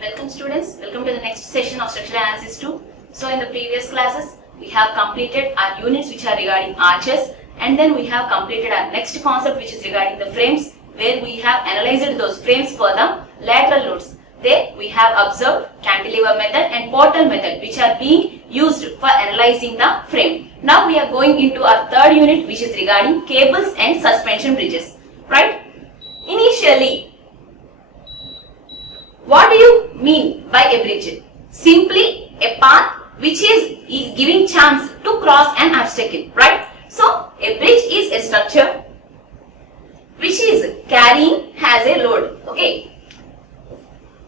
Welcome students, welcome to the next session of structural analysis 2. So in the previous classes, we have completed our units which are regarding arches, and then we have completed our next concept which is regarding the frames, where we have analyzed those frames for the lateral loads. There we have observed cantilever method and portal method which are being used for analyzing the frame. Now we are going into our third unit which is regarding cables and suspension bridges. Right? Initially, what do you mean by a bridge? Simply a path which is giving chance to cross an obstacle, right? So, a bridge is a structure which is carrying has a load, okay?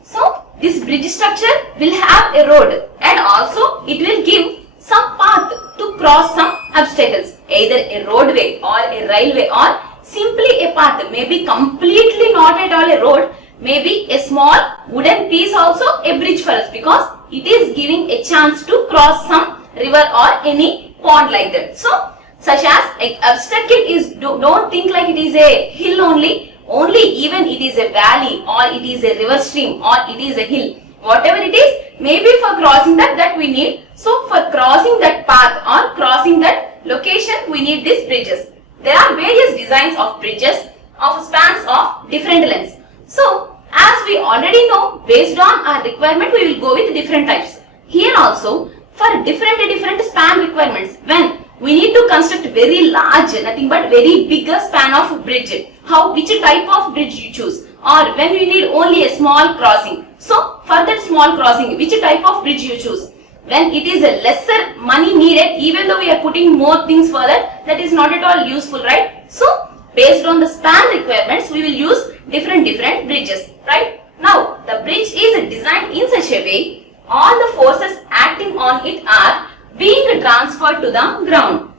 So, this bridge structure will have a road and also it will give some path to cross some obstacles, either a roadway or a railway or simply a path, maybe completely not at all a road, maybe a small wooden piece also a bridge for us, because it is giving a chance to cross some river or any pond like that. So, such as an obstacle is, don't think like it is a hill only even it is a valley or it is a river stream or it is a hill. Whatever it is, maybe for crossing that we need. So, for crossing that path or crossing that location, we need these bridges. There are various designs of bridges of spans of different lengths. So, as we already know, based on our requirement, we will go with different types. Here also, for different span requirements, when we need to construct very large, nothing but very bigger span of bridge, which type of bridge you choose, or when we need only a small crossing. So, for that small crossing, which type of bridge you choose? When it is a lesser money needed, even though we are putting more things for that is not at all useful, right? So, based on the span requirements, we will use different bridges, right? Now, the bridge is designed in such a way, all the forces acting on it are being transferred to the ground.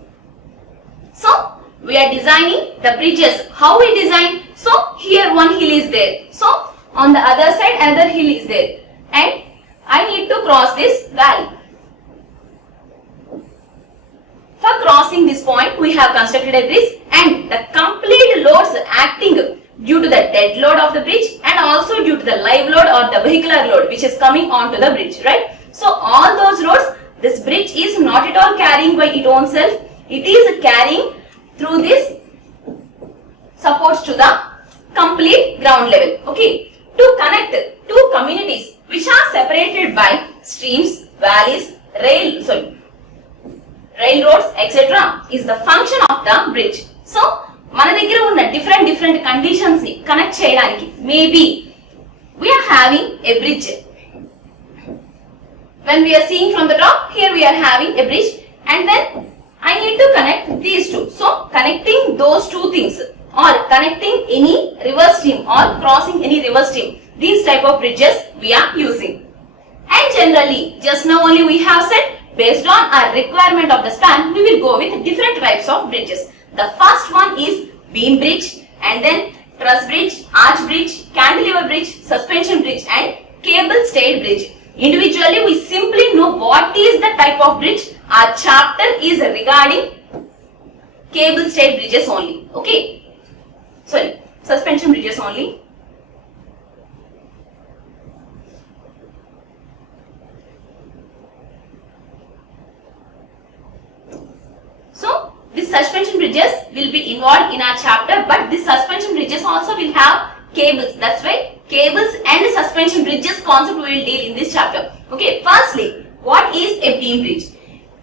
So, we are designing the bridges. How we design? So, here one hill is there. So, on the other side another hill is there. And I need to cross this valley. For crossing this point, we have constructed a bridge, and the complete loads acting due to the dead load of the bridge and also due to the live load or the vehicular load which is coming onto the bridge, right? So, all those loads, this bridge is not at all carrying by its own self. It is carrying through this supports to the complete ground level, okay? To connect two communities which are separated by streams, valleys, railroads, etc. is the function of the bridge. So, మన దగ్గర ఉన్న different conditions ని connect చేయడానికి, maybe we are having a bridge. When we are seeing from the top, here we are having a bridge, and then I need to connect these two. So, connecting those two things or connecting any river stream or crossing any river stream, these type of bridges we are using. And generally, just now only we have said, based on our requirement of the span, we will go with different types of bridges. The first one is beam bridge, and then truss bridge, arch bridge, cantilever bridge, suspension bridge, and cable stayed bridge. Individually, we simply know what is the type of bridge. Our chapter is regarding cable stayed bridges only. Okay. Sorry, suspension bridges only. So, these suspension bridges will be involved in our chapter, but these suspension bridges also will have cables. That's why cables and suspension bridges concept we will deal in this chapter. Okay, firstly, what is a beam bridge?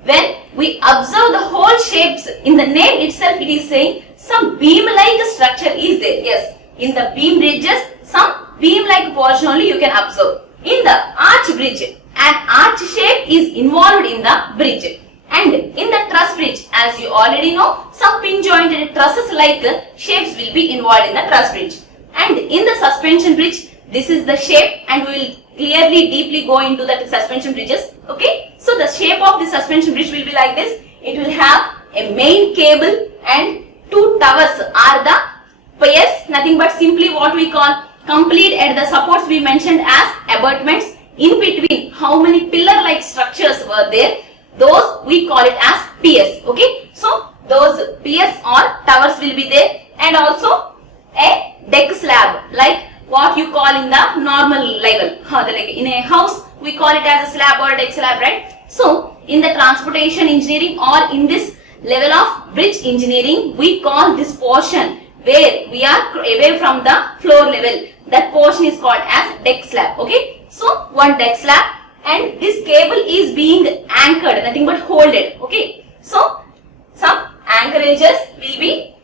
When we observe the whole shapes, in the name itself it is saying some beam-like structure is there. Yes, in the beam bridges, some beam-like portion only you can observe. In the arch bridge, an arch shape is involved in the bridge. And in the truss bridge, as you already know, some pin jointed trusses like shapes will be involved in the truss bridge. And in the suspension bridge, this is the shape, and we will clearly deeply go into the suspension bridges. Okay, so the shape of the suspension bridge will be like this. It will have a main cable and two towers are the piers, nothing but simply what we call complete at the supports we mentioned as abutments. In between, how many pillar like structures were there? Those we call it as piers. Okay, so those piers or towers will be there, and also a deck slab like what you call in the normal level. Like in a house, we call it as a slab or a deck slab, right? So, in the transportation engineering or in this level of bridge engineering, we call this portion where we are away from the floor level. That portion is called as deck slab. Okay. So, one deck slab and this cable is being anchored, nothing but holded. Okay. So, some anchorages will be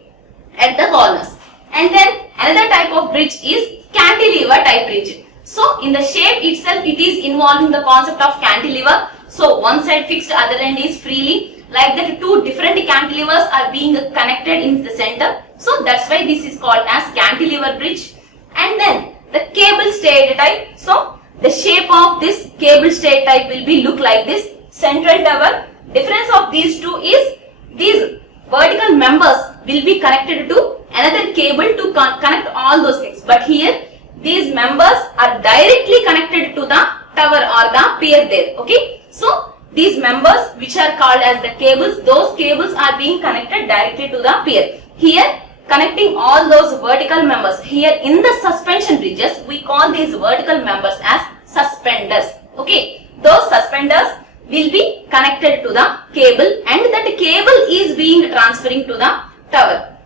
at the corners. And then another type of bridge is cantilever type bridge. So, in the shape itself, it is involving the concept of cantilever. So, one side fixed, other end is freely. Like that, two different cantilevers are being connected in the center. So, that's why this is called as cantilever bridge. And then the cable stayed type. So, the shape of this cable stayed type will be look like this. Central tower. Difference of these two is these vertical members will be connected to another cable to connect all those things. But here, these members are directly connected to the tower or the pier there. Okay. So, these members which are called as the cables, those cables are being connected directly to the pier. Here, connecting all those vertical members. Here in the suspension bridges, we call these vertical members as suspenders. Okay. Those suspenders will be connected to the cable and that cable is being transferring to the tower.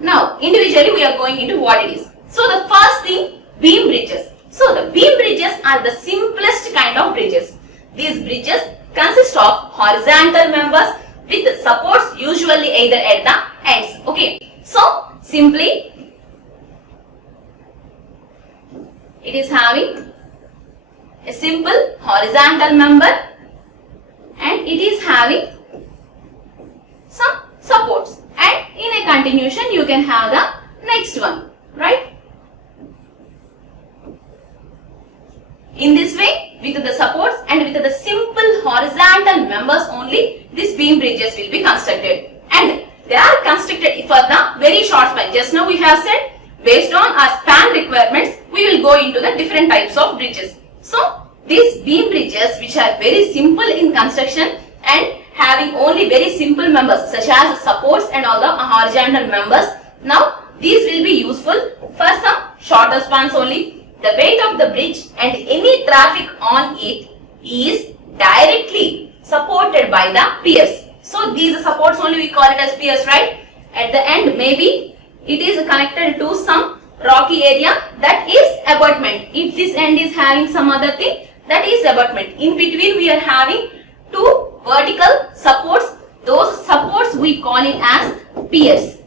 Now, individually we are going into what it is. So, the first thing, beam bridges. So, the beam bridges are the simplest kind of bridges. These bridges consist of horizontal members with supports usually either at the ends. Okay. So, simply it is having a simple horizontal member and it is having some supports. And in a continuation, you can have the next one, right? In this way, with the supports and with the simple horizontal members only, these beam bridges will be constructed. And they are constructed for the very short span. Just now we have said, based on our span requirements, we will go into the different types of bridges. So, these beam bridges which are very simple in construction and having only very simple members such as supports and all the horizontal members. Now, these will be useful for some shorter spans only. The weight of the bridge and any traffic on it is directly supported by the piers. So, these supports only we call it as piers, right? At the end, maybe it is connected to some rocky area, that is abutment. If this end is having some other thing, that is abutment. In between, we are having two vertical supports. Those supports we call it as piers.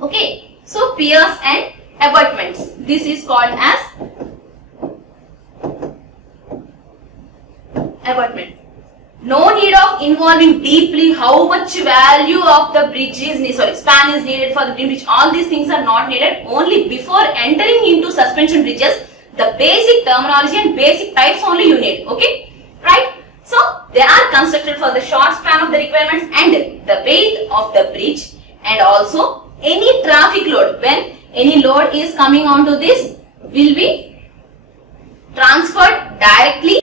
Okay. So, piers and abutments. This is called as abutment. No need of involving deeply how much value of the bridge is, span is needed for the bridge. All these things are not needed. Only before entering into suspension bridges, the basic terminology and basic types only you need. Okay, right? So, they are constructed for the short span of the requirements and the weight of the bridge and also any traffic load. When any load is coming onto this will be transferred directly,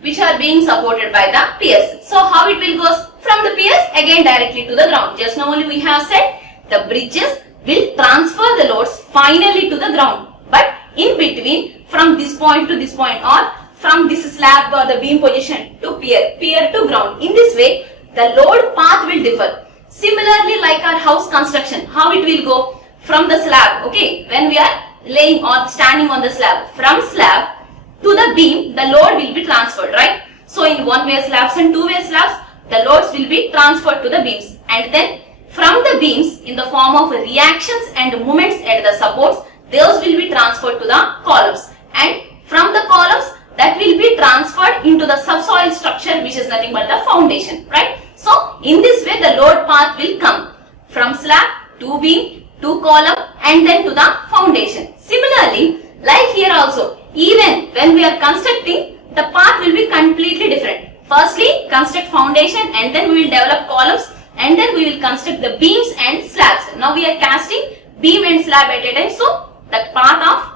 which are being supported by the piers. So, how it will go from the piers again directly to the ground. Just now only we have said the bridges will transfer the loads finally to the ground. But in between, from this point to this point or from this slab or the beam position to pier to ground. In this way, the load path will differ. Similarly, like our house construction, how it will go from the slab, okay, when we are laying or standing on the slab, from slab to the beam, the load will be transferred, right? So, in one-way slabs and two-way slabs, the loads will be transferred to the beams. And then, from the beams, in the form of reactions and moments at the supports, those will be transferred to the columns. And from the columns, that will be transferred into the subsoil structure, which is nothing but the foundation, right? So, in this way, the load path will come from slab to beam to column and then to the foundation. Similarly, like here also, even when we are constructing, the path will be completely different. Firstly, construct foundation and then we will develop columns and then we will construct the beams and slabs. Now we are casting beam and slab at a time. So, the path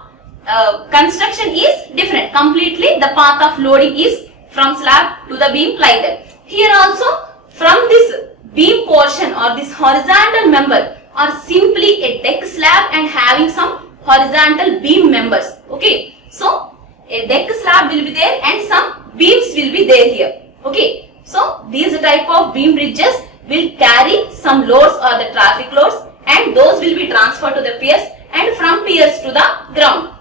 of construction is different. Completely the path of loading is from slab to the beam like that. Here also, from this beam portion or this horizontal member, or simply a deck slab and having some horizontal beam members. Okay, so a deck slab will be there and some beams will be there here. Okay, so these type of beam bridges will carry some loads or the traffic loads, and those will be transferred to the piers and from piers to the ground.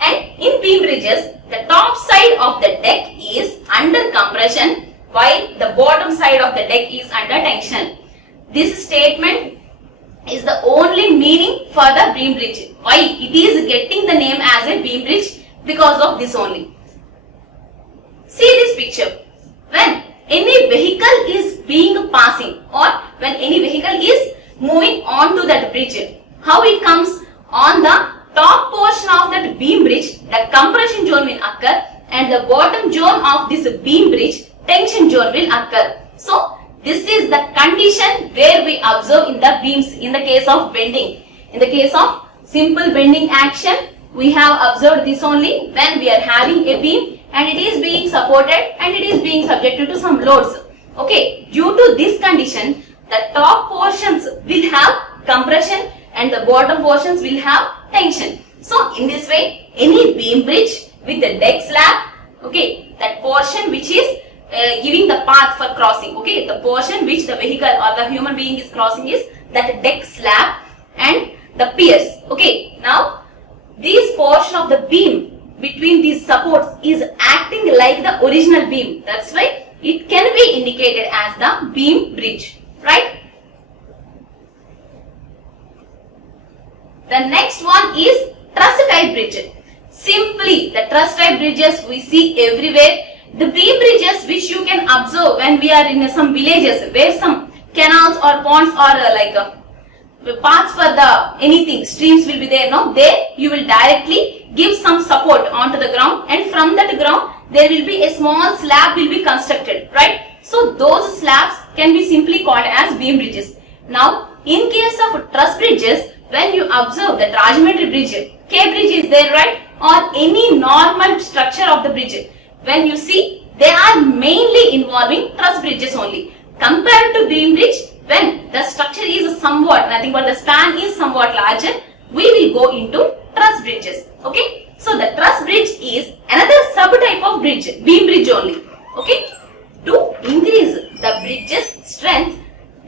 And in beam bridges, the top side of the deck is under compression while the bottom side of the deck is under tension. This statement is the only meaning for the beam bridge. Why it is getting the name as a beam bridge? Because of this only. See this picture. When any vehicle is being passing or when any vehicle is moving on to that bridge, how it comes on the top portion of that beam bridge, the compression zone will occur, and the bottom zone of this beam bridge, tension zone will occur. So this is the condition where we observe in the beams in the case of bending. In the case of simple bending action, we have observed this only when we are having a beam and it is being supported and it is being subjected to some loads. Okay, due to this condition, the top portions will have compression and the bottom portions will have tension. So in this way, any beam bridge with the deck slab, okay, that portion which is giving the path for crossing, okay, the portion which the vehicle or the human being is crossing is that deck slab and the piers. Okay, now this portion of the beam between these supports is acting like the original beam. That's why it can be indicated as the beam bridge, right? The next one is truss type bridge. Simply, the truss type bridges we see everywhere. The beam bridges which you can observe when we are in some villages where some canals or ponds or paths for the anything, streams will be there. No, there you will directly give some support onto the ground, and from that ground there will be a small slab will be constructed, right? So those slabs can be simply called as beam bridges. Now, in case of truss bridges, when you observe the trigonometry bridge, K bridge is there, right? Or any normal structure of the bridge, when you see, they are mainly involving truss bridges only. Compared to beam bridge, when the structure is somewhat, nothing but the span is somewhat larger, we will go into truss bridges. Okay, so the truss bridge is another subtype of bridge, beam bridge only. Okay, to increase the bridge's strength,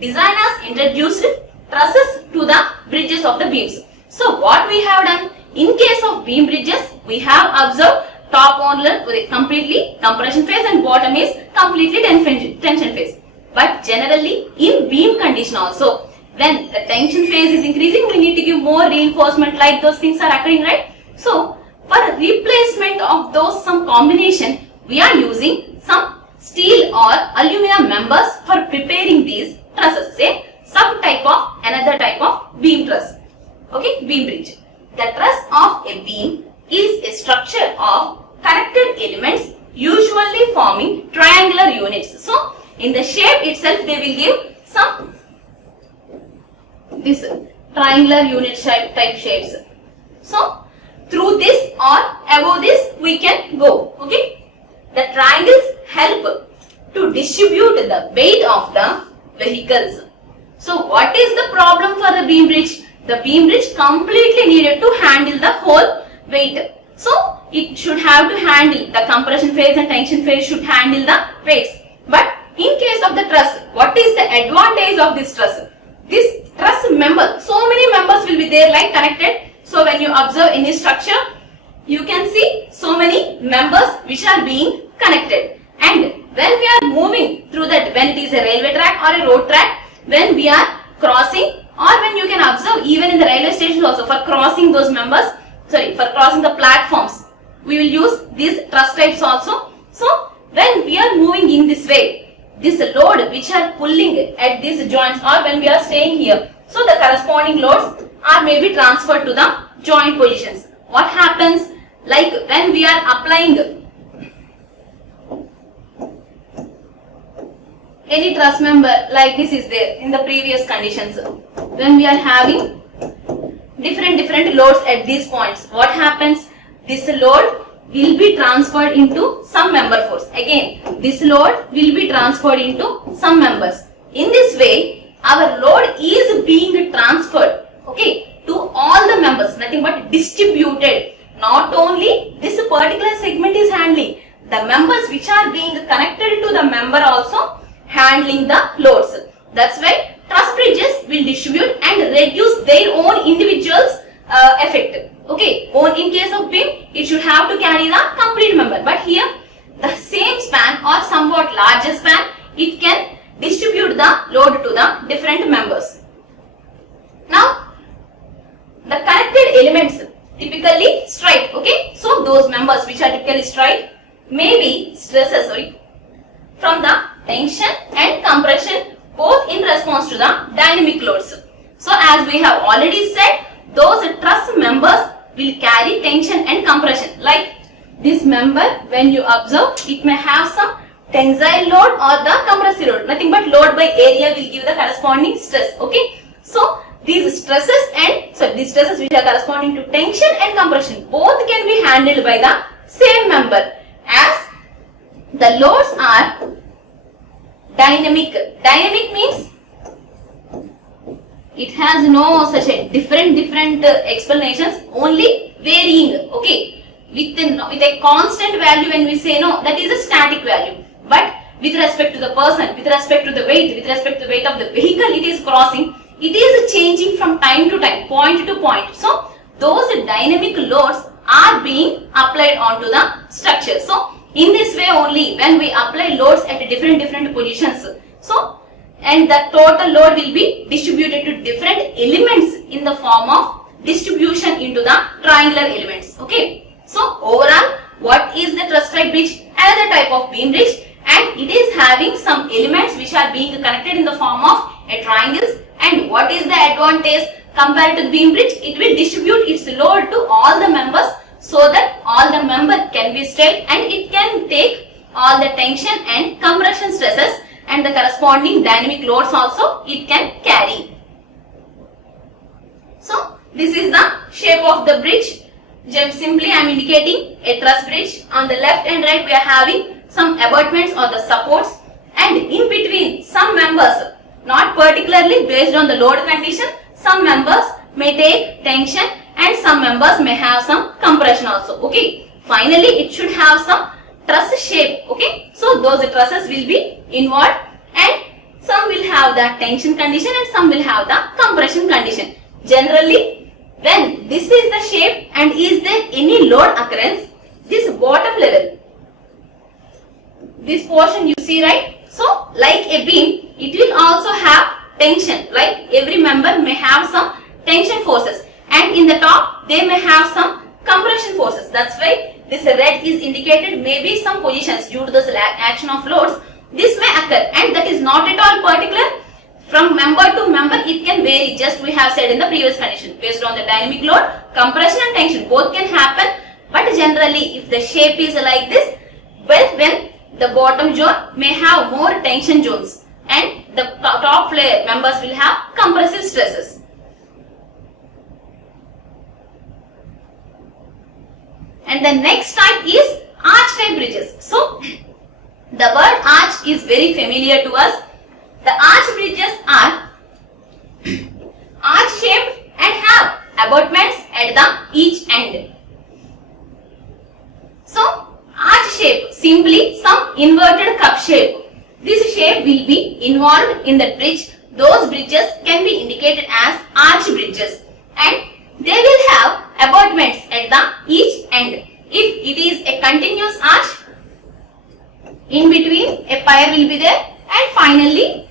designers introduced trusses to the bridges of the beams. So what we have done in case of beam bridges, we have observed top only with completely compression phase and bottom is completely tension phase. But generally in beam condition also, when the tension phase is increasing, we need to give more reinforcement, like those things are occurring, right? So for replacement of those some combination, we are using some steel or aluminum members for preparing these trusses, say subtype of another type of beam truss. Okay, beam bridge. The truss of a beam is a structure of connected elements usually forming triangular units. So in the shape itself they will give some this triangular unit type shapes. So through this or above this we can go. Okay, the triangles help to distribute the weight of the vehicles. So what is the problem for the beam bridge? The beam bridge completely needed to handle the whole weight. So it should have to handle the compression phase and tension phase should handle the weights. But in case of the truss, what is the advantage of this truss? This truss member, so many members will be there like connected. So when you observe any structure, you can see so many members which are being connected. And when we are moving through that, when it is a railway track or a road track, when we are crossing, or when you can observe even in the railway stations also for crossing those members, for crossing the platforms, we will use these truss types also. So when we are moving in this way, this load which are pulling at these joints, or when we are staying here, so the corresponding loads are maybe transferred to the joint positions. What happens, like when we are applying any truss member like this is there in the previous conditions, when we are having different loads at these points, what happens, this load will be transferred into some member force. Again, this load will be transferred into some members. In this way, our load is being transferred, okay, to all the members, nothing but distributed. Not only this particular segment is handling, the members which are being connected to the member also handling the loads. That's why truss bridges will distribute and reduce their own individuals effect. Okay, in case of beam, it should have to carry the complete member, but here the same span or somewhat larger span, it can distribute the load to the different members. Now, the connected elements typically straight, okay, so those members which are typically straight may be stresses from the tension and compression, both in response to the dynamic loads. So as we have already said, those truss members will carry tension and compression. Like this member, when you observe, it may have some tensile load or the compressive load. Nothing but load by area will give the corresponding stress. Okay. So these stresses these stresses which are corresponding to tension and compression, both can be handled by the same member, as the loads are dynamic. Dynamic means it has no such a different explanations, only varying. Okay, with a constant value, when we say no, that is a static value. But with respect to the person, with respect to the weight, with respect to the weight of the vehicle it is crossing, it is changing from time to time, point to point. So those dynamic loads are being applied onto the structure. So in this way only, when we apply loads at different positions, so and the total load will be distributed to different elements in the form of distribution into the triangular elements. Okay. So overall, what is the truss type bridge? Another type of beam bridge, and it is having some elements which are being connected in the form of a triangles. And what is the advantage compared to the beam bridge? It will distribute its load to all the members so that all the member can be straight, and it can take all the tension and compression stresses and the corresponding dynamic loads also it can carry. So this is the shape of the bridge. Just simply I am indicating a truss bridge. On the left and right we are having some abutments or the supports, and in between some members, not particularly based on the load condition, some members may take tension and some members may have some compression also. Okay. Finally, it should have some truss shape. Okay. So those trusses will be involved, and some will have the tension condition and some will have the compression condition. Generally, when this is the shape and is there any load occurrence, this bottom level, this portion you see, right? So like a beam, it will also have tension. Like every member may have some tension forces, and in the top they may have some compression forces. That's why this red is indicated. Maybe some positions due to the action of loads, this may occur, and that is not at all particular. From member to member it can vary, just we have said in the previous condition, based on the dynamic load, compression and tension both can happen. But generally if the shape is like this, well, when the bottom zone may have more tension zones and the top layer members will have compressive stresses. And the next type is arch type bridges. So the word arch is very familiar to us. The arch bridges are arch shaped and have abutments at the each end. So arch shape, simply some inverted cup shape. This shape will be involved in the bridge. Those bridges can be indicated as arch bridges, and they will have abutments at the each end. If it is a continuous arch, in between a pier will be there, and finally,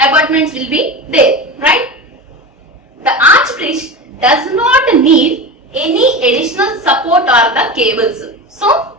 abutments will be there, right? The arch bridge does not need any additional support or the cables. So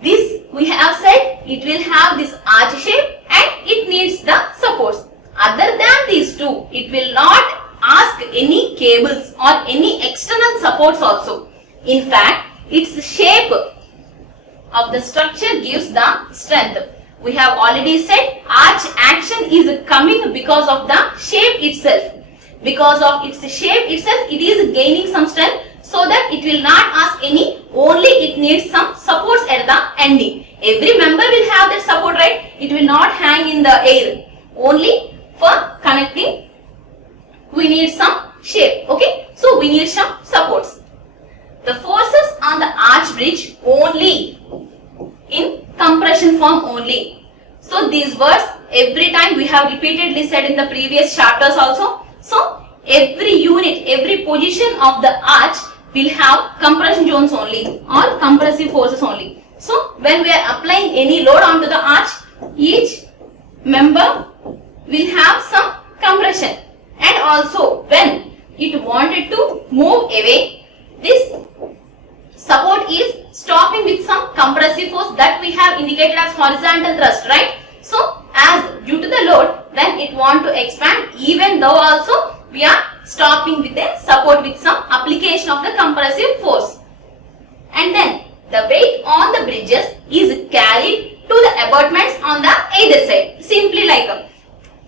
this we have said it will have this arch shape and it needs the supports. Other than these two, it will not ask any cables or any external supports also. In fact, its shape of the structure gives the strength. We have already said arch action is coming because of the shape itself. Because of its shape itself, it is gaining some strength. so that it will not ask any, only it needs some supports at the ending. Every member will have that support, right? It will not hang in the air. Only for connecting we need some shape, okay? So we need some supports. The forces on the arch bridge only in compression form only. So these words every time we have repeatedly said in the previous chapters also. So every unit, every position of the arch will have compression zones only or compressive forces only. So when we are applying any load onto the arch, each member will have some compression, and also when it wanted to move away, this support is stopping with some compressive force that we have indicated as horizontal thrust, right? So as due to the load, then it want to expand, even though also we are stopping with a support with some application of the compressive force. And then the weight on the bridges is carried to the abutments on the either side. Simply like a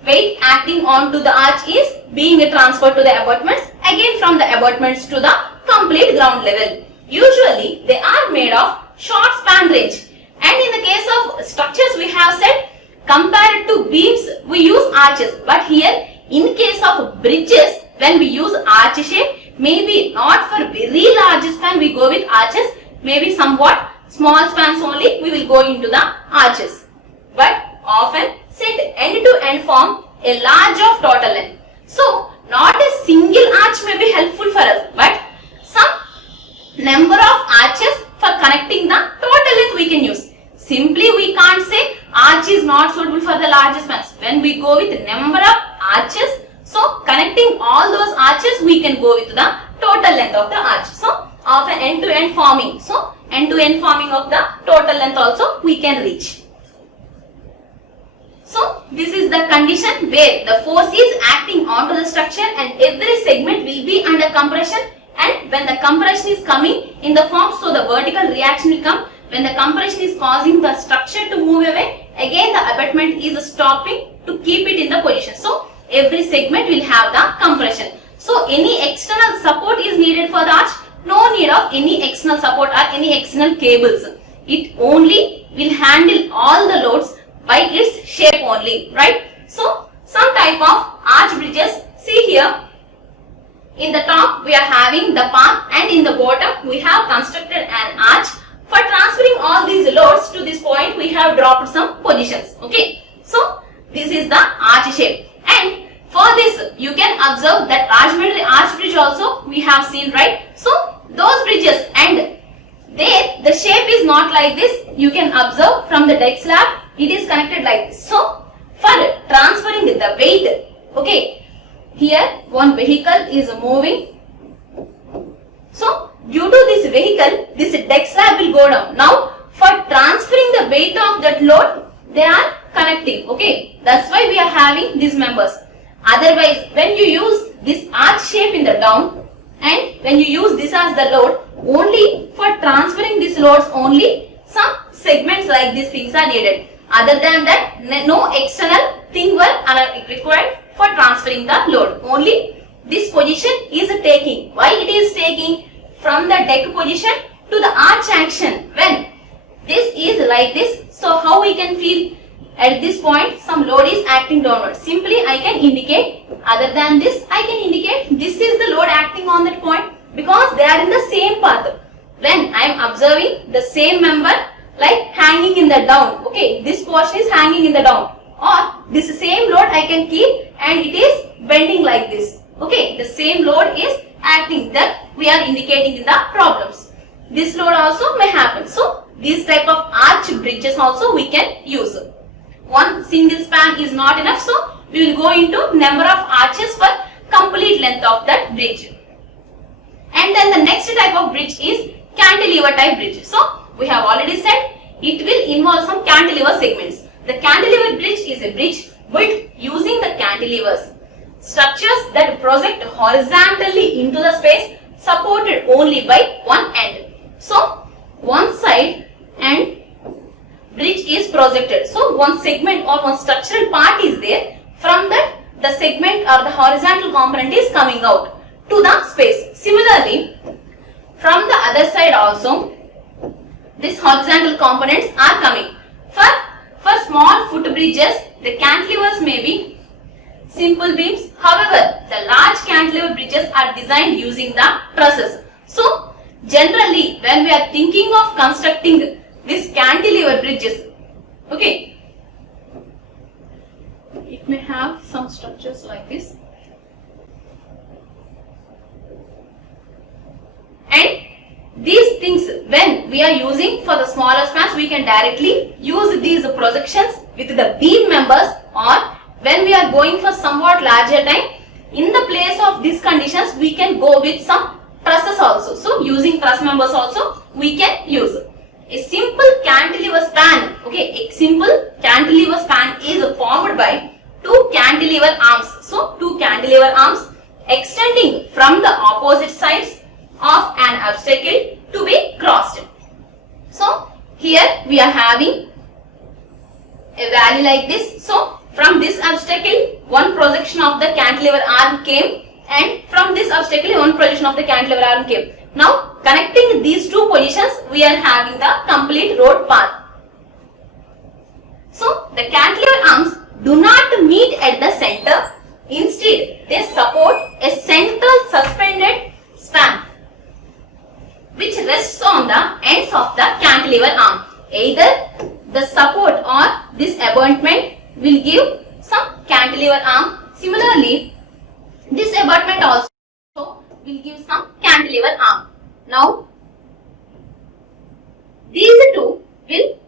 weight acting onto the arch is being transferred to the abutments, again from the abutments to the complete ground level. Usually they are made of short span range, and in the case of structures we have said compared to beams we use arches, but here in case of bridges when we use arch shape, maybe not for very large span we go with arches, maybe somewhat small spans only we will go into the arches, but often set end to end form a large of total length. So not a single arch may be helpful for us, but some number of arches for connecting the total length we can use. Simply we can't say arch is not suitable for the large spans. When we go with number of arches, so connecting all those arches we can go with the total length of the arch. So of an end to end forming. So end to end forming of the total length also we can reach. So this is the condition where the force is acting onto the structure and every segment will be under compression, and when the compression is coming in the form, so the vertical reaction will come. When the compression is causing the structure to move away, again the abutment is stopping to keep it in the position. So every segment will have the compression. So any external support is needed for the arch, no need of any external support or any external cables. It only will handle all the loads by its shape only, right? So some type of arch bridges, see here, in the top we are having the path and in the bottom we have constructed an arch. For transferring all these loads to this point we have dropped some positions, okay? So this is the arch shape, and for this you can observe that Rajahmundry arch bridge also we have seen, right? So those bridges, and there the shape is not like this, you can observe from the deck slab it is connected like this. So for transferring the weight, okay, here one vehicle is moving, so due to this vehicle this deck slab will go down. Now for transferring the weight of that load they are connecting, okay, that's why we are having these members. Otherwise when you use this arch shape in the down and when you use this as the load, only for transferring these loads only some segments like these things are needed. Other than that no external thing were required for transferring the load. Only this position is taking. Why it is taking? From the deck position to the arch action. When this is like this, so how we can feel? At this point some load is acting downward. Simply I can indicate, other than this I can indicate this is the load acting on that point, because they are in the same path. When I am observing the same member like hanging in the down, okay, this portion is hanging in the down, or this same load I can keep and it is bending like this, okay, the same load is acting, that we are indicating in the problems. This load also may happen. So these type of arch bridges also we can use. One single span is not enough, so we will go into number of arches for complete length of that bridge. And then the next type of bridge is cantilever type bridge. So we have already said it will involve some cantilever segments. The cantilever bridge is a bridge built using the cantilevers, structures that project horizontally into the space, supported only by one end. So one side and bridge is projected. So one segment or one structural part is there. From that the segment or the horizontal component is coming out to the space. Similarly, from the other side also, these horizontal components are coming. For small footbridges, the cantilevers may be simple beams. However, the large cantilever bridges are designed using the trusses. So, generally, when we are thinking of constructing these cantilever bridges, okay, it may have some structures like this. And these things, when we are using for the smaller spans, we can directly use these projections with the beam members, or when we are going for somewhat larger time, in the place of these conditions, we can go with some trusses also. So, using truss members also, we can use. A simple cantilever span, okay, a simple cantilever span is formed by two cantilever arms. So, two cantilever arms extending from the opposite sides of an obstacle to be crossed. So, here we are having a value like this. So, from this obstacle, one projection of the cantilever arm came, and from this obstacle, one projection of the cantilever arm came. Now, connecting these two positions, we are having the complete road path. So, the cantilever arms do not meet at the center. Instead, they support a central suspended span which rests on the ends of the cantilever arm. Either the support or this abutment will give some cantilever arm. Similarly, this abutment also will give some cantilever arm. Now, these two will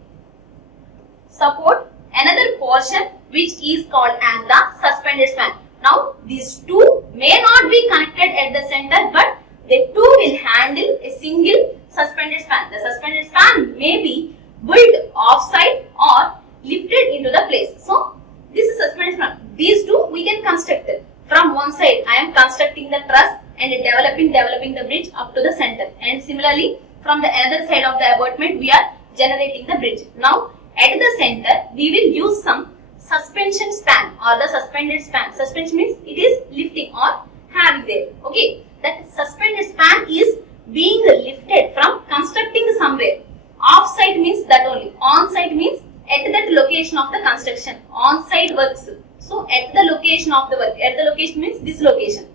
support another portion which is called as the suspended span. Now, these two may not be connected at the center, but they too will handle a single suspended span. The suspended span may be built off-side or lifted into the place. So, this is suspended span. These two we can construct it. From one side, I am constructing the truss and developing the bridge up to the center. And similarly, from the other side of the abutment, we are generating the bridge. Now, at the center, we will use some suspension span or the suspended span. Suspension means it is lifting or having there. Okay, that suspended span is being lifted from constructing somewhere. Off-site means that only. On-site means at that location of the construction. On-site works. So, at the location of the work. At the location means this location.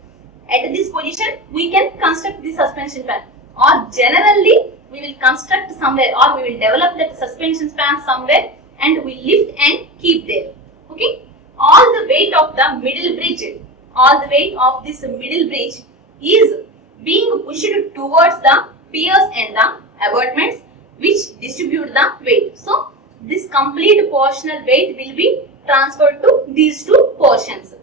At this position, we can construct the suspension span. Or generally, we will construct somewhere, or we will develop that suspension span somewhere, and we lift and keep there. Okay. All the weight of the middle bridge, all the weight of this middle bridge is being pushed towards the piers and the abutments which distribute the weight. So, this complete portional weight will be transferred to these two portions.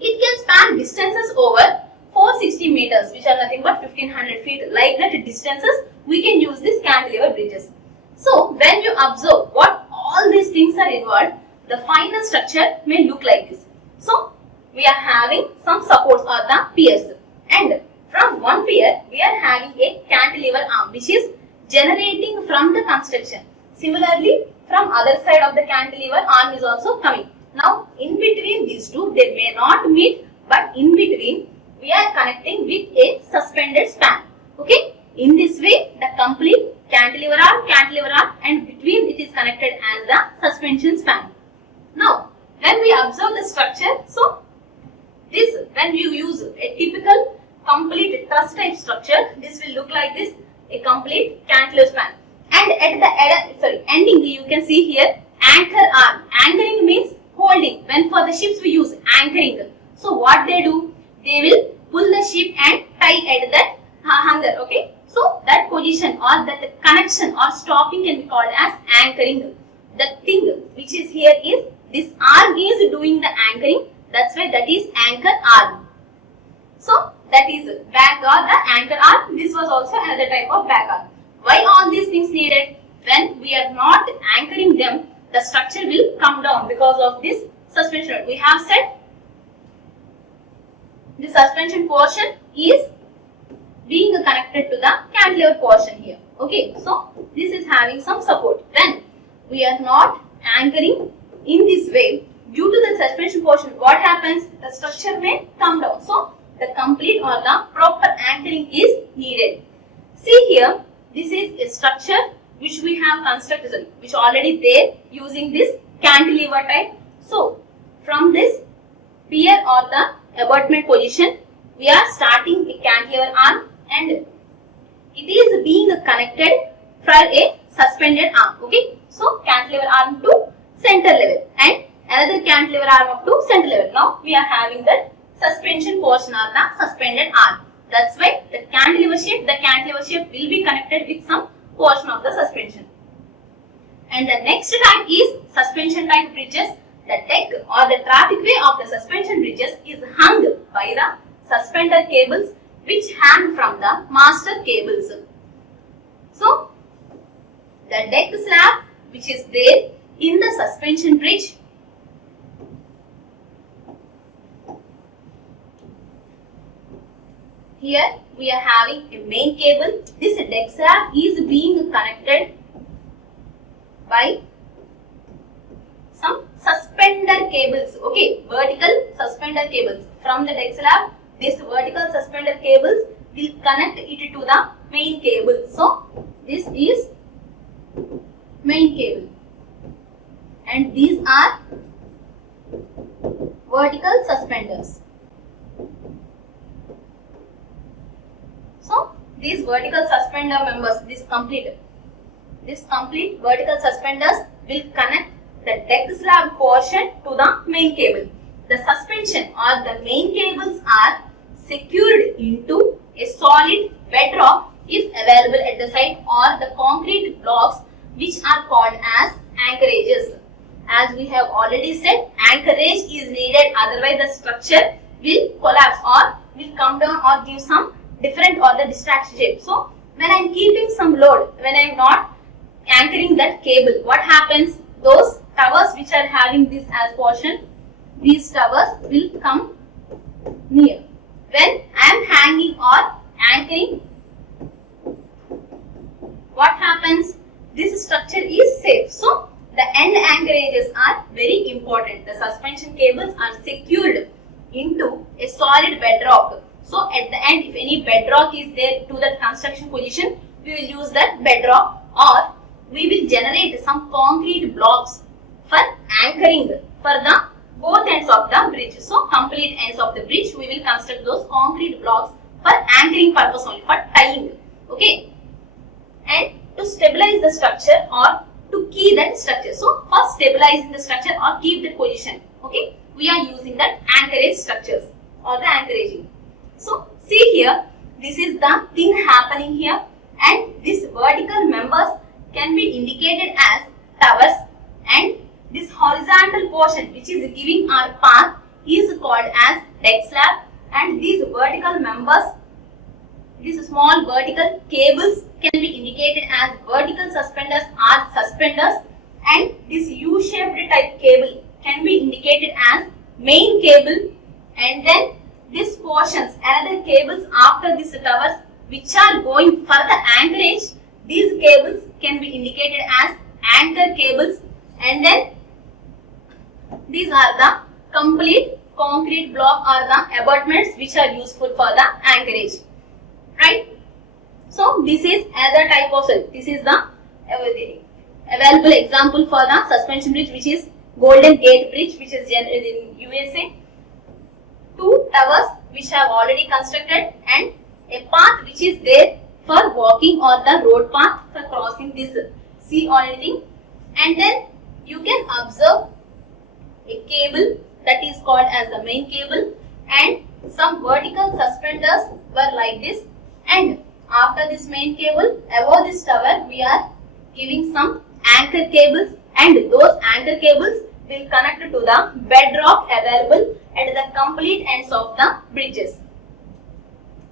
It can span distances over 460 meters, which are nothing but 1500 feet. Like that distances, we can use these cantilever bridges. So, when you observe what all these things are involved, the final structure may look like this. So, we are having some supports or the piers, and from one pier, we are having a cantilever arm which is generating from the construction. Similarly, from other side of the cantilever arm is also coming. Now, in between these two, they may not meet, but in between, we are connecting with a suspended span. Okay, in this way, the complete cantilever arm, and between it is connected as the suspension span. Now, when we observe the structure, so this, when you use a typical complete truss type structure, this will look like this, a complete cantilever span. And at the ending, you can see here anchor arm. Anchoring means holding. When for the ships we use anchoring. So what they do? They will pull the ship and tie at that hanger. Okay. So that position or that connection or stopping can be called as anchoring. The thing which is here is this arm is doing the anchoring. That's why that is anchor arm. So that is back or the anchor arm. This was also another type of back arm. Why all these things needed? When we are not anchoring them, the structure will come down because of this suspension. We have said the suspension portion is being connected to the cantilever portion here. Okay, so this is having some support. When we are not anchoring in this way, due to the suspension portion, what happens? The structure may come down. So the complete or the proper anchoring is needed. See here, this is a structure which we have constructed, which already there using this cantilever type. So, from this pier or the abutment position, we are starting a cantilever arm and it is being connected for a suspended arm. Okay, so cantilever arm to center level and another cantilever arm up to center level. Now we are having the suspension portion or the suspended arm. That's why the cantilever shape will be connected with some portion of the suspension. And the next type is suspension type bridges. The deck or the traffic way of the suspension bridges is hung by the suspender cables which hang from the master cables. So, the deck slab which is there in the suspension bridge here we are having a main cable. This deck slab is being connected by some suspender cables, okay, vertical suspender cables. From the deck slab, this vertical suspender cables will connect it to the main cable. So, this is main cable and these are vertical suspenders. So, these vertical suspender members, this complete vertical suspenders will connect the deck slab portion to the main cable. The suspension or the main cables are secured into a solid bedrock if available at the site or the concrete blocks which are called as anchorages. As we have already said, anchorage is needed, otherwise the structure will collapse or will come down or give some different or the distraction shape. So, when I am keeping some load, when I am not anchoring that cable, what happens? Those towers which are having this as portion, these towers will come near. When I am hanging or anchoring, what happens? This structure is safe. So, the end anchorages are very important. The suspension cables are secured into a solid bedrock. So, at the end, if any bedrock is there to that construction position, we will use that bedrock or we will generate some concrete blocks for anchoring for the both ends of the bridge. So, complete ends of the bridge, we will construct those concrete blocks for anchoring purpose only, for tying. Okay. And to stabilize the structure or to key that structure. So, for stabilizing the structure or keep the position, okay, we are using that anchorage structures or the anchoraging. So, see here, this is the thing happening here and these vertical members can be indicated as towers and this horizontal portion which is giving our path is called as deck slab and these vertical members, these small vertical cables can be indicated as vertical suspenders or suspenders and this U-shaped type cable can be indicated as main cable and then these portions, another cables after these towers which are going for the anchorage, these cables can be indicated as anchor cables and then these are the complete concrete block or the abutments which are useful for the anchorage, right? So, this is another type of, this is the available example for the suspension bridge which is Golden Gate Bridge which is in USA. Two towers which have already constructed and a path which is there for walking or the road path for crossing this sea or anything and then you can observe a cable that is called as the main cable and some vertical suspenders were like this and after this main cable above this tower we are giving some anchor cables and those anchor cables will connect to the bedrock available at the complete ends of the bridges.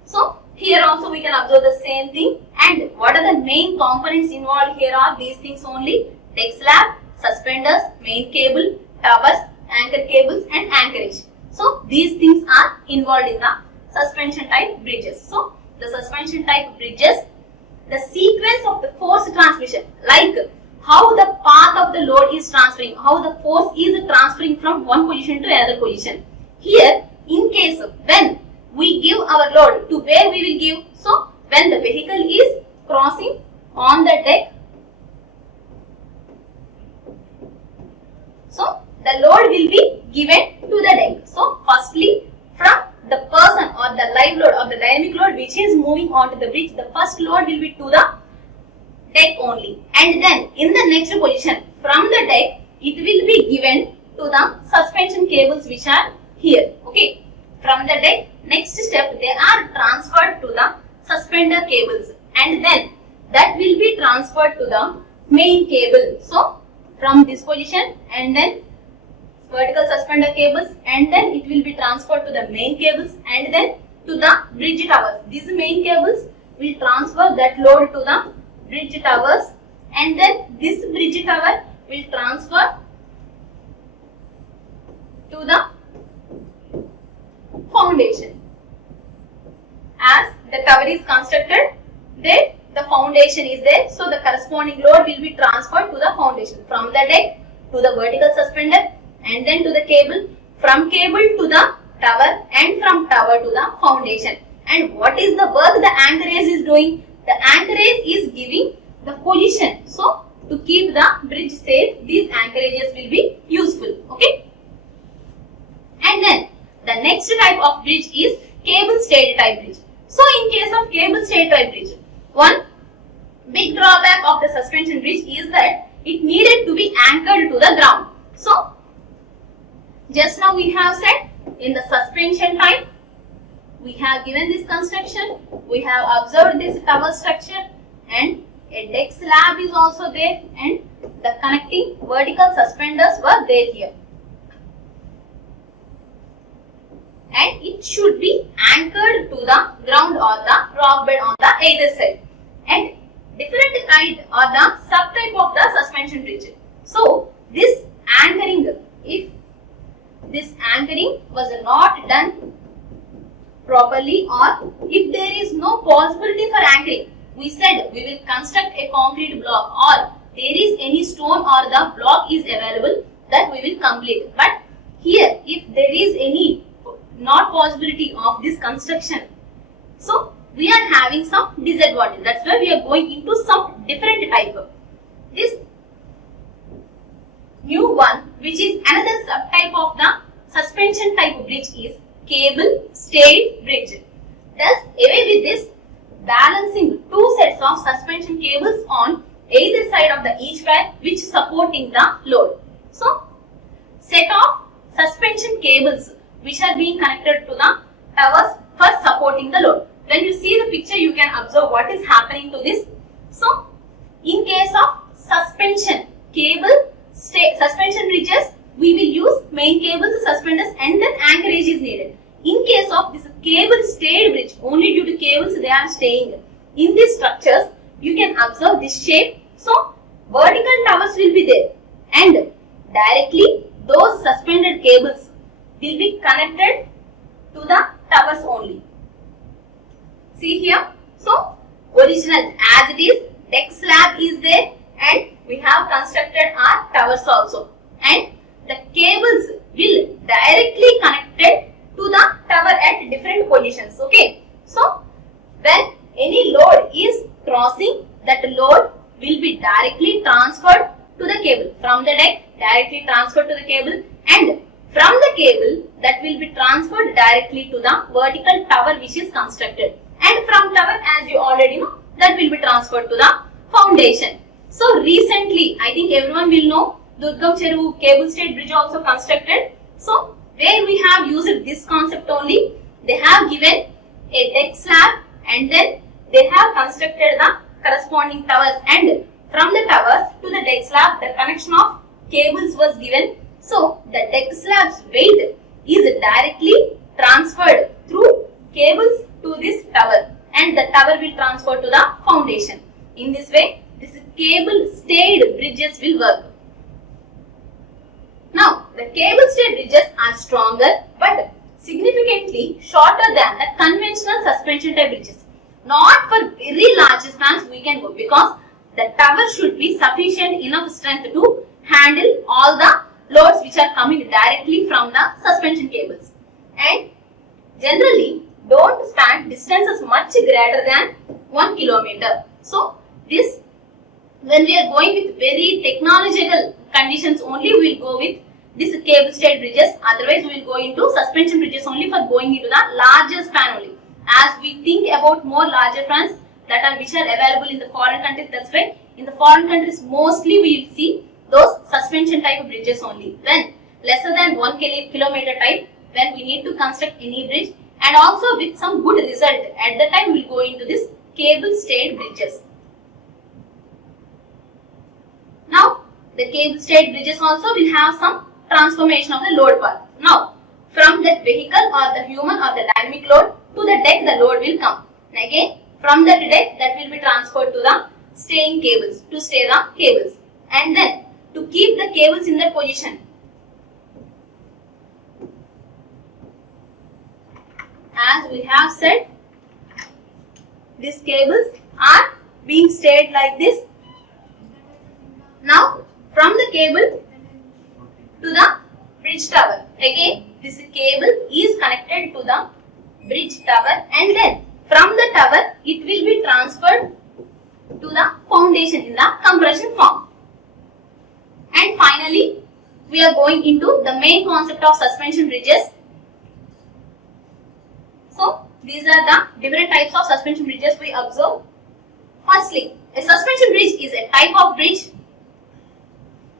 So, here also we can observe the same thing and what are the main components involved here are these things only: deck slab, suspenders, main cable, towers, anchor cables and anchorage. So, these things are involved in the suspension type bridges. So, the suspension type bridges, the sequence of the force transmission, like how the path of the load is transferring, how the force is transferring from one position to another position. Here, in case when we give our load to where we will give, so when the vehicle is crossing on the deck. So the load will be given to the deck. So firstly, from the person or the live load or the dynamic load which is moving onto the bridge, the first load will be to the deck only, and then in the next position from the deck it will be given to the suspension cables which are here. Okay, from the deck, next step they are transferred to the suspender cables, and then that will be transferred to the main cable. So from this position, and then vertical suspender cables, and then it will be transferred to the main cables, and then to the bridge towers. These main cables will transfer that load to the bridge towers, and then this bridge tower will transfer to the foundation. As the tower is constructed, then the foundation is there, so the corresponding load will be transferred to the foundation, from the deck to the vertical suspender, and then to the cable, from cable to the tower, and from tower to the foundation. And what is the work the anchorage is doing? The anchorage is giving the position. So to keep the bridge safe, these anchorages will be useful. Okay. And then the next type of bridge is cable stayed type bridge. So in case of cable stayed type bridge, one big drawback of the suspension bridge is that it needed to be anchored to the ground. So just now we have said, in the suspension type, we have given this construction, we have observed this tower structure, and a deck slab is also there, and the connecting vertical suspenders were there here. And it should be anchored to the ground or the rock bed on the either side. And different kind or the subtype of the suspension bridge. So this anchoring, if this anchoring was not done properly, or if there is no possibility for anchoring, we said we will construct a concrete block, or there is any stone or the block is available, that we will complete. But here, if there is any not possibility of this construction, so we are having some disadvantage. That's why we are going into some different type of this new one, which is another subtype of the suspension type of bridge, is cable stayed bridge. Thus, away with this, balancing two sets of suspension cables on either side of the each pair, which is supporting the load. So, set of suspension cables which are being connected to the towers for supporting the load. When you see the picture, you can observe what is happening to this. So, in case of suspension cable, suspension bridges, we will use main cables, suspenders, and then anchorage is needed. In case of this cable stayed bridge, only due to cables they are staying in these structures, you can observe this shape. So, vertical towers will be there, and directly those suspended cables will be connected to the towers only. See here. So, original as it is, deck slab is there, and we have constructed our towers also, and the cables will directly connected to the tower at different positions. Okay. So, when any load is crossing, that load will be directly transferred to the cable. From the deck, directly transferred to the cable, and from the cable, that will be transferred directly to the vertical tower which is constructed. And from tower, as you already know, that will be transferred to the foundation. So recently, I think everyone will know, Durgam Cheruvu cable stayed bridge also constructed. So where we have used this concept only, they have given a deck slab, and then they have constructed the corresponding towers, and from the towers to the deck slab, the connection of cables was given. So the deck slab's weight is directly transferred through cables to this tower, and the tower will transfer to the foundation. In this way, this cable stayed bridges will work. Now, the cable stayed bridges are stronger but significantly shorter than the conventional suspension type bridges. Not for very large spans we can go, because the tower should be sufficient enough strength to handle all the loads which are coming directly from the suspension cables. And generally, don't span distances much greater than 1 kilometer. So this, when we are going with very technological conditions only, we will go with this cable stayed bridges. Otherwise, we will go into suspension bridges only for going into the larger span only. As we think about more larger spans that are which are available in the foreign countries, that's why in the foreign countries mostly we will see those suspension type of bridges only. When lesser than 1 kilometer type, when we need to construct any bridge, and also with some good result, at the time we will go into this cable stayed bridges. Now, the cable stayed bridges also will have some transformation of the load path. Now, from that vehicle or the human or the dynamic load to the deck, the load will come. And again, from that deck, that will be transferred to the staying cables, to stay the cables. And then, to keep the cables in that position, as we have said, these cables are being stayed like this. Now, from the cable to the bridge tower. Again, this cable is connected to the bridge tower, and then from the tower, it will be transferred to the foundation in the compression form. And finally, we are going into the main concept of suspension bridges. So, these are the different types of suspension bridges we observe. Firstly, a suspension bridge is a type of bridge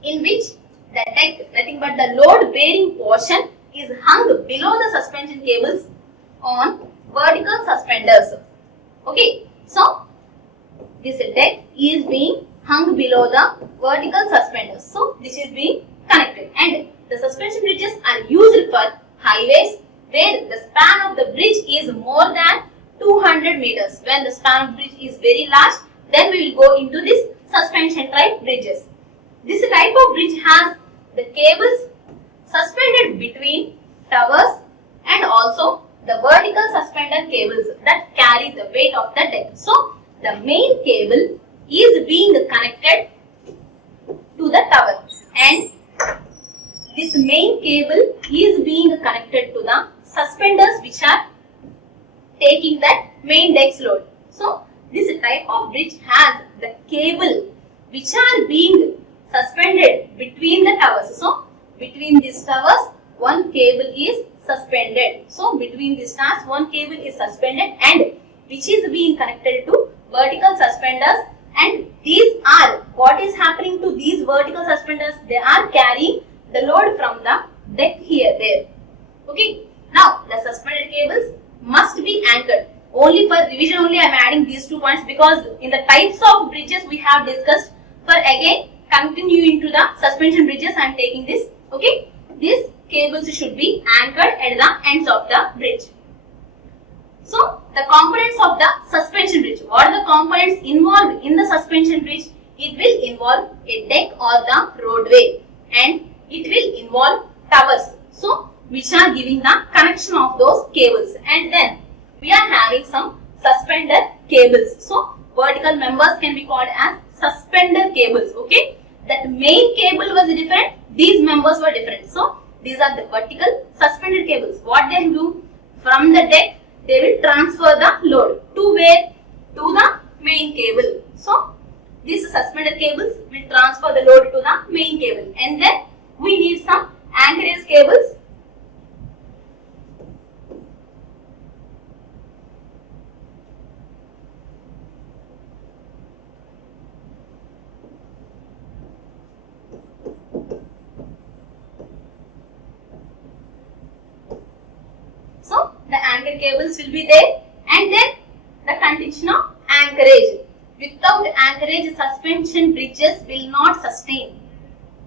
in which the deck, nothing but the load bearing portion, is hung below the suspension cables on vertical suspenders. Okay, so this deck is being hung below the vertical suspenders. So this is being connected, and the suspension bridges are used for highways where the span of the bridge is more than 200 meters. When the span of bridge is very large, then we will go into this suspension type bridges. This type of bridge has the cables suspended between towers and also the vertical suspender cables that carry the weight of the deck. So, the main cable is being connected to the tower, and this main cable is being connected to the suspenders which are taking that main deck's load. So, this type of bridge has the cable which are being suspended between the towers. So, between these towers, one cable is suspended. So, between these towers, one cable is suspended, and which is being connected to vertical suspenders. And these are, what is happening to these vertical suspenders? They are carrying the load from the deck here, there. Okay. Now, the suspended cables must be anchored. Only for revision only I am adding these 2 points, because in the types of bridges we have discussed. For again, continuing to the suspension bridges, I am taking this. Okay. These cables should be anchored at the ends of the bridge. So, the components of the suspension bridge. What are the components involved in the suspension bridge? It will involve a deck or the roadway, and it will involve towers. So, which are giving the connection of those cables. And then we are having some suspender cables. So, vertical members can be called as suspender cables. Okay. That main cable was different. These members were different. So, these are the vertical suspended cables. What they do? From the deck, they will transfer the load to where? To the main cable. So, these suspended cables will transfer the load to the main cable. And then we need some anchorage cables. So, the anchor cables will be there, and then the contention of anchorage. Without anchorage, suspension bridges will not sustain.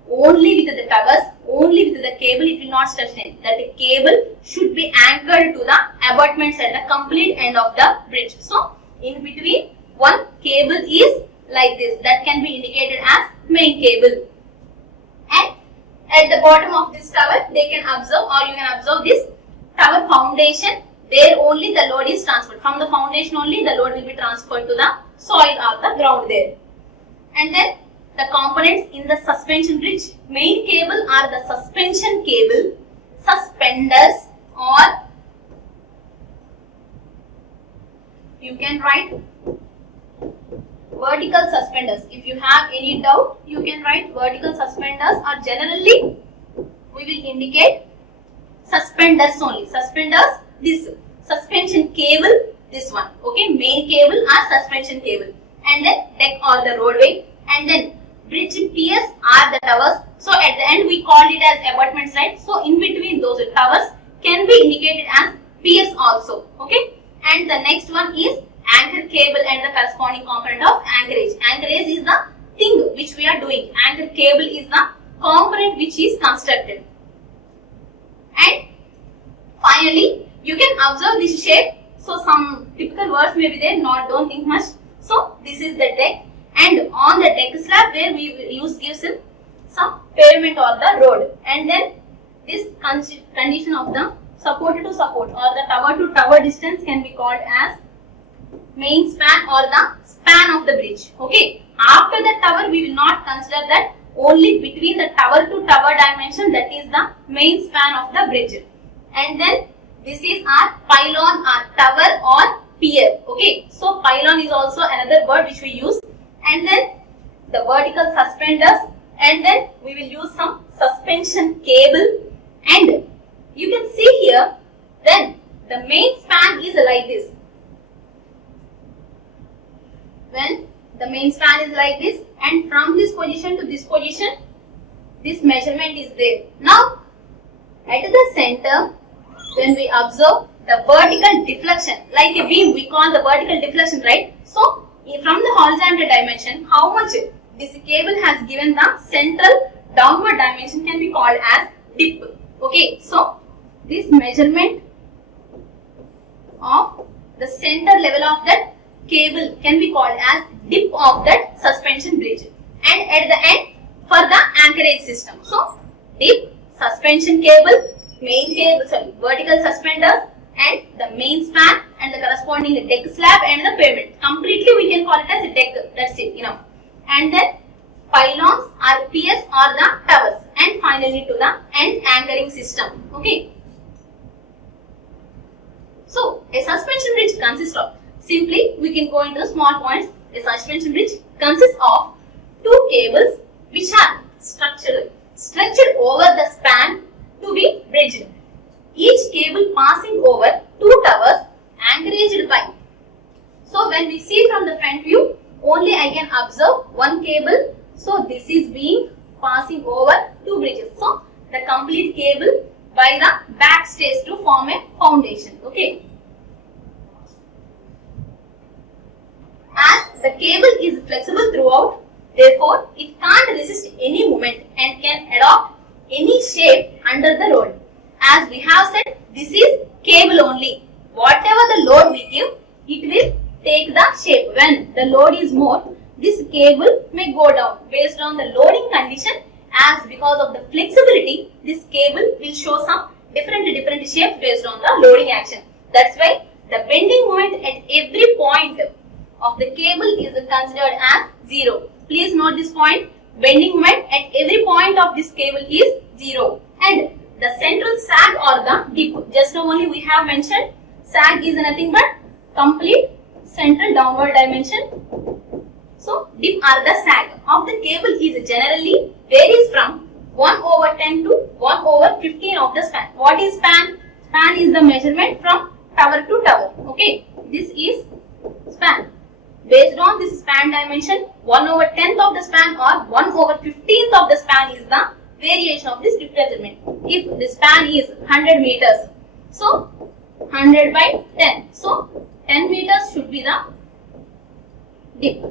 Only with the towers, only with the cable it will not sustain. That cable should be anchored to the abutments at the complete end of the bridge. So, in between one cable is like this, that can be indicated as main cable. And at the bottom of this tower, they can observe, or you can observe this tower foundation. There only the load is transferred. From the foundation only the load will be transferred to the soil or the ground there. And then the components in the suspension bridge. Main cable are the suspension cable, suspenders or you can write vertical suspenders. If you have any doubt, you can write vertical suspenders, or generally we will indicate suspenders only. Suspenders, this suspension cable, this one, okay, main cable or suspension cable, and then deck or the roadway, and then bridge piers are the towers. So at the end we called it as abutments, right? So in between those towers can be indicated as piers also, okay. And the next one is anchor cable and the corresponding component of anchorage. Anchorage is the thing which we are doing. Anchor cable is the component which is constructed. And finally, you can observe this shape. So some typical words may be there, don't think much. So this is the deck, and on the deck slab where we gives in some pavement or the road, and then this condition of the support to support or the tower to tower distance can be called as main span or the span of the bridge, okay. After the tower we will not consider that, only between the tower to tower dimension, that is the main span of the bridge. And then this is our pylon or tower or pier, okay. So pylon is also another word which we use, and then the vertical suspenders, and then we will use some suspension cable. And you can see here, then the main span is like this. When the main span is like this, and from this position to this position, this measurement is there. Now at the center, when we observe the vertical deflection, like a beam we call the vertical deflection, right? So from the horizontal dimension, how much this cable has given the central downward dimension can be called as dip, okay. So this measurement of the center level of that cable can be called as dip of that suspension bridge. And at the end, for the anchorage system, so dip, suspension cable, main cable, vertical suspenders, and the main span and the corresponding deck slab and the pavement. Completely we can call it as a deck, that's it, And then pylons or piers or the towers, and finally to the end anchoring system, okay. So a suspension bridge consists of, simply we can go into the small points. A suspension bridge consists of two cables which are structured over the span to be bridged. Each cable passing over two towers anchored by. So when we see from the front view, only I can observe one cable. So this is being passing over two bridges. So the complete cable by the back stays to form a foundation, okay. As the cable is flexible throughout, therefore it can't resist any movement and can adopt any shape under the load. As we have said, this is cable only. Whatever the load we give, it will take the shape. When the load is more, this cable may go down based on the loading condition. As because of the flexibility, this cable will show some different shapes based on the loading action. That's why the bending moment at every point of the cable is considered as 0. Please note this point. Bending moment at every point of this cable is 0. And the central sag or the dip, just now only we have mentioned, sag is nothing but complete central downward dimension. So dip or the sag of the cable is generally varies from 1/10 to 1/15 of the span. What is span? Span is the measurement from tower to tower, okay. This is span. Based on this span dimension, 1/10 of the span or 1/15 of the span is the variation of this dip measurement. If the span is 100 meters, so 100 by 10. So 10 meters should be the dip.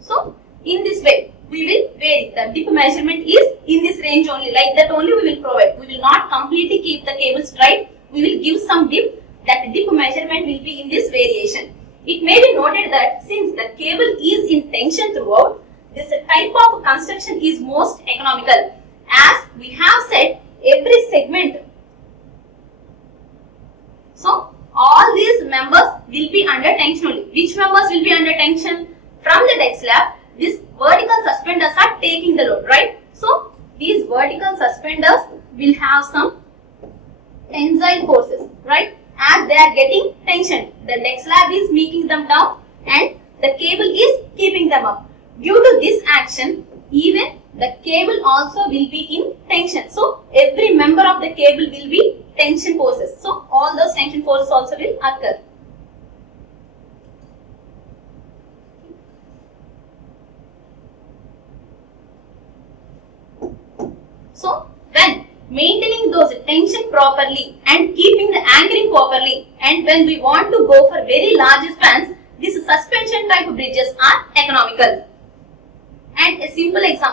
So in this way, we will vary. The dip measurement is in this range only. Like that only we will provide. We will not completely keep the cable straight. We will give some dip. That dip measurement will be in this variation. It may be noted that since the cable is in tension throughout, this type of construction is most economical. As we have said, every segment. So all these members will be under tension only. Which members will be under tension? From the deck slab, these vertical suspenders are taking the load, right? So these vertical suspenders will have some tensile forces, right? as they are getting tension. The deck slab is making them down and the cable is keeping them up. Due to this action, even the cable also will be in tension. So every member of the cable will be tension forces. So all those tension forces also will occur. So when maintaining those tension properly and keeping the anchoring properly, and when we want to go for very large spans, these suspension type bridges are economical. And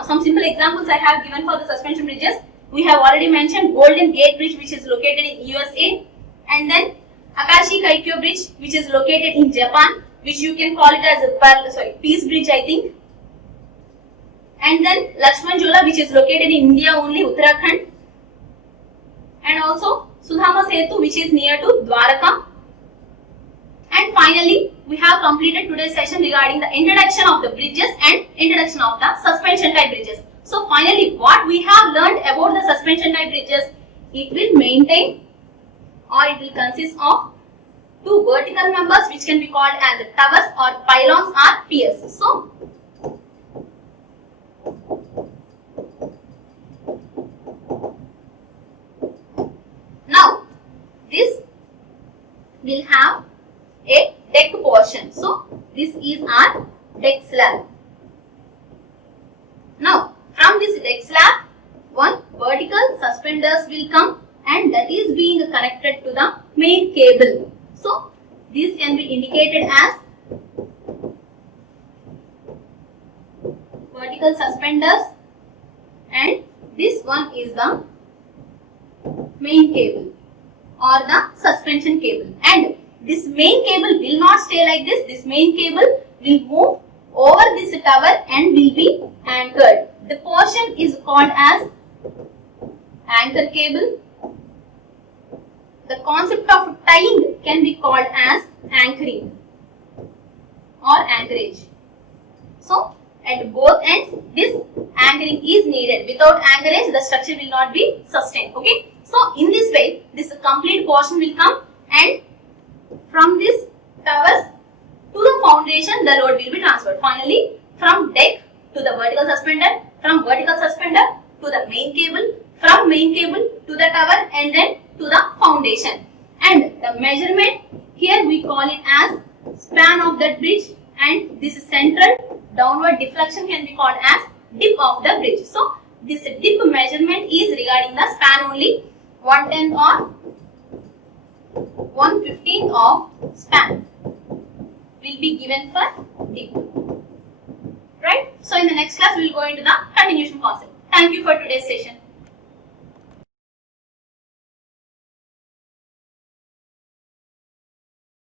some simple examples I have given for the suspension bridges. We have already mentioned Golden Gate Bridge, which is located in USA, and then Akashi Kaikyo Bridge, which is located in Japan, which you can call it as a Peace Bridge, I think. And then Lakshman Jhola, which is located in India only, Uttarakhand. And also Sudhama Setu, which is near to Dwaraka. And finally, we have completed today's session regarding the introduction of the bridges and introduction of the suspension type bridges. So finally, what we have learned about the suspension type bridges, it will maintain or it will consist of two vertical members which can be called as towers or pylons or piers. So now this will have a deck portion. So this is our deck slab. Now from this deck slab, one vertical suspenders will come and that is being connected to the main cable. So this can be indicated as vertical suspenders, and this one is the main cable or the suspension cable. And this main cable will not stay like this. This main cable will move over this tower and will be anchored. The portion is called as anchor cable. The concept of tying can be called as anchoring or anchorage. So at both ends, this anchoring is needed. Without anchorage, the structure will not be sustained. Okay. So in this way, this complete portion will come, and from this towers to the foundation, the load will be transferred. Finally, from deck to the vertical suspender, from vertical suspender to the main cable, from main cable to the tower, and then to the foundation. And the measurement, here we call it as span of that bridge, and this central downward deflection can be called as dip of the bridge. So this dip measurement is regarding the span only. 1/10 or 1/15 of span will be given for dip. Right? So in the next class we will go into the continuation concept. Thank you for today's session.